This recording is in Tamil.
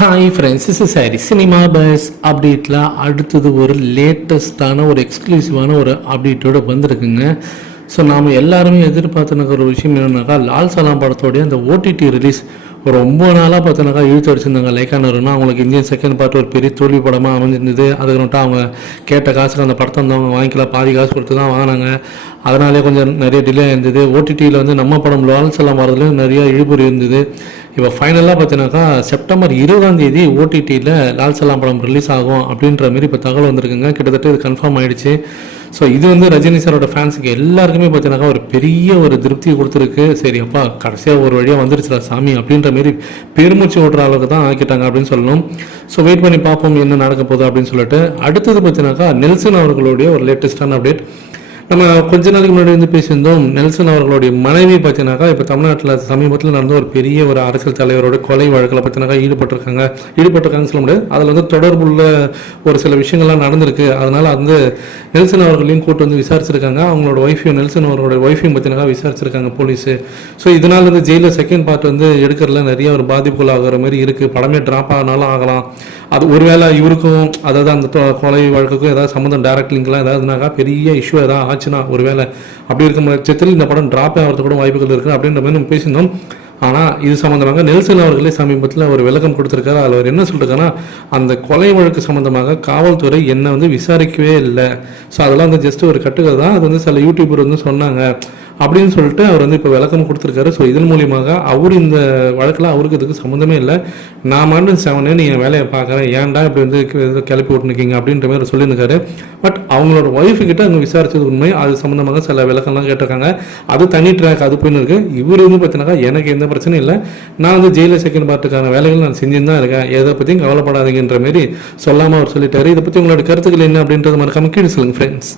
Hi friends, is sorry cinema bus அப்டேட்டில் அடுத்தது ஒரு லேட்டஸ்டான ஒரு எக்ஸ்க்ளூசிவான ஒரு அப்டேட்டோடு வந்திருக்குங்க. ஸோ நாம் எல்லாருமே எதிர்பார்த்துனுக்க ஒரு விஷயம் என்னன்னாக்கா, லால் சலாம் படத்தோடைய அந்த ஓடிடி ரிலீஸ் ரொம்ப நாளாக பார்த்தினாக்கா இழுத்து அடிச்சிருந்தாங்க. லைக்கானர்னா அவங்களுக்கு இந்தியன் செகண்ட் பார்ட் ஒரு பெரிய தோல்வி படமாக அமைஞ்சிருந்தது. அதுக்கு அவங்க கேட்ட காசுக்கு அந்த படத்தை வந்து அவங்க வாங்கிக்கலாம், பாதி காசு கொடுத்து தான் வாங்கினாங்க. அதனாலே கொஞ்சம் நிறைய டிலே இருந்தது. ஓடிடியில் வந்து நம்ம படம் லால் சலாம் வரதுலேயும் நிறையா இழுபறி இருந்தது. இப்போ ஃபைனலாக பார்த்தீங்கன்னாக்கா செப்டம்பர் 20 ஓடிடியில் லால் சலாம் படம் ரிலீஸ் ஆகும் அப்படின்ற மாரி இப்போ தகவல் வந்திருக்குங்க. கிட்டத்தட்ட இது கன்ஃபார்ம் ஆகிடுச்சு. ஸோ இது வந்து ரஜினி சாரோட ஃபேன்ஸுக்கு எல்லாருக்குமே பார்த்தீங்கன்னாக்கா ஒரு பெரிய ஒரு திருப்தியை கொடுத்துருக்கு. சரி அப்பா கடைசியாக ஒரு வழியாக வந்துருச்சுடா சாமி அப்படின்ற மாரி பெருமூச்சு ஓட்டுற அளவுக்கு தான் ஆக்கிட்டாங்க அப்படின்னு சொல்லணும். ஸோ வெயிட் பண்ணி பார்ப்போம் என்ன நடக்க போகுது அப்படின்னு சொல்லிட்டு. அடுத்தது பார்த்தீங்கன்னாக்கா நெல்சன் அவர்களுடைய ஒரு லேட்டஸ்டான அப்டேட். நம்ம கொஞ்ச நாளைக்கு முன்னாடி வந்து பேசியிருந்தோம். நெல்சன் அவர்களுடைய மனைவி பார்த்தீங்கன்னாக்கா இப்போ தமிழ்நாட்டில் சமீபத்தில் நடந்த ஒரு பெரிய ஒரு அரசியல் தலைவரோட கொலை வழக்கில் பார்த்தீங்கன்னாக்கா ஈடுபட்டிருக்காங்கன்னு சொல்ல முடியாது. அதில் வந்து தொடர்புள்ள ஒரு சில விஷயங்கள்லாம் நடந்திருக்கு. அதனால் வந்து நெல்சன் அவர்களையும் கூட்டு வந்து விசாரிச்சிருக்காங்க. அவங்களோட ஒய்ஃபையும் நெல்சன் அவர்களோட ஒய்ஃபையும் பார்த்தீங்கன்னா விசாரிச்சிருக்காங்க போலீஸு. ஸோ இதனால் வந்து ஜெயிலில் செகண்ட் பார்ட் வந்து எடுக்கிறதுல நிறைய ஒரு பாதிப்புகள் ஆகிற மாதிரி இருக்குது. படமே ட்ராப் ஆகினாலும் ஆகலாம். அது ஒருவேளை இவருக்கும் அதாவது அந்த கொலை வழக்குக்கும் ஏதாவது சம்மந்தம் டைரக்ட் லிங்க்லாம் ஏதாவதுனாக்கா பெரிய இஷ்யூ ஏதாவது ஆச்சுன்னா ஒருவேளை அப்படி இருக்கும் பட்சத்தில் இந்த படம் ட்ராப் ஆகிறது கூட வாய்ப்புகள் இருக்குது அப்படின்ற மாதிரி நம்ம பேசியிருந்தோம். ஆனால் இது சம்மந்தமாக நெல்சன் அவர்களே சமீபத்தில் ஒரு விளக்கம் கொடுத்துருக்காரு. அதில் அவர் என்ன சொல்லிருக்காருன்னா, அந்த கொலை வழக்கு சம்மந்தமாக காவல்துறை என்னை வந்து விசாரிக்கவே இல்லை. ஸோ அதெல்லாம் வந்து ஜஸ்ட் ஒரு கட்டுக்கதை தான், அது வந்து சில யூடியூபர் வந்து சொன்னாங்க அப்படின்னு சொல்லிட்டு அவர் வந்து இப்போ விளக்கம் கொடுத்துருக்காரு. ஸோ இதன் மூலியமாக அவர் இந்த வழக்கில் அவருக்கு இதுக்கு சம்மந்தமே இல்லை, நான் மாண்டு செவனே நீ என் வேலையை பார்க்குறேன், ஏன்டா இப்படி வந்து கிளப்பி விட்டுருக்கீங்க அப்படின்ற மாதிரி சொல்லியிருக்காரு. பட் அவங்களோட ஒய்ஃபு கிட்ட அங்கே விசாரிச்சது உண்மை. அது சம்மந்தமாக சில விளக்கம்லாம் கேட்டிருக்காங்க. அது தனி ட்ராக், அது போயின்னு இருக்குது. இவர் வந்து பார்த்தீங்கன்னா எனக்கு எந்த பிரச்சனையும் இல்லை, நான் வந்து ஜெயிலில் செகண்ட் பார்ட்டுக்கான வேலைகள் நான் செஞ்சுன்னு தான் இருக்கேன், எதை பற்றியும் கவலைப்படாதீங்கன்ற மாரி சொல்லாமல் அவர் சொல்லிட்டாரு. இதை பற்றி உங்களோட கருத்துக்கள் என்ன அப்படின்றத மறக்காம கீழே சொல்லுங்கள் ஃப்ரெண்ட்ஸ்.